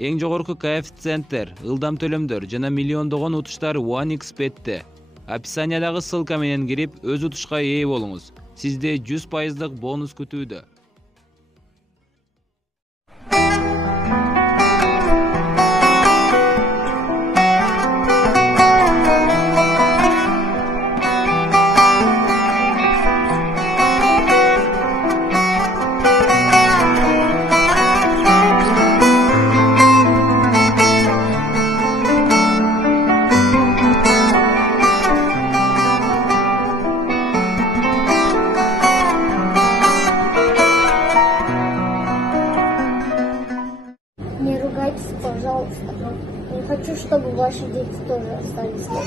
Эң жогорку коэффициенттер, ылдам төлөмдөр жана миллиондогон утуштар OneXBet'те. Описаниядагы ссылка менен кирип, өз утушка ээ болуңуз. Сизде 100% бонус күтүүдө. Не ругайтесь, пожалуйста. Не хочу, чтобы ваши дети тоже остались на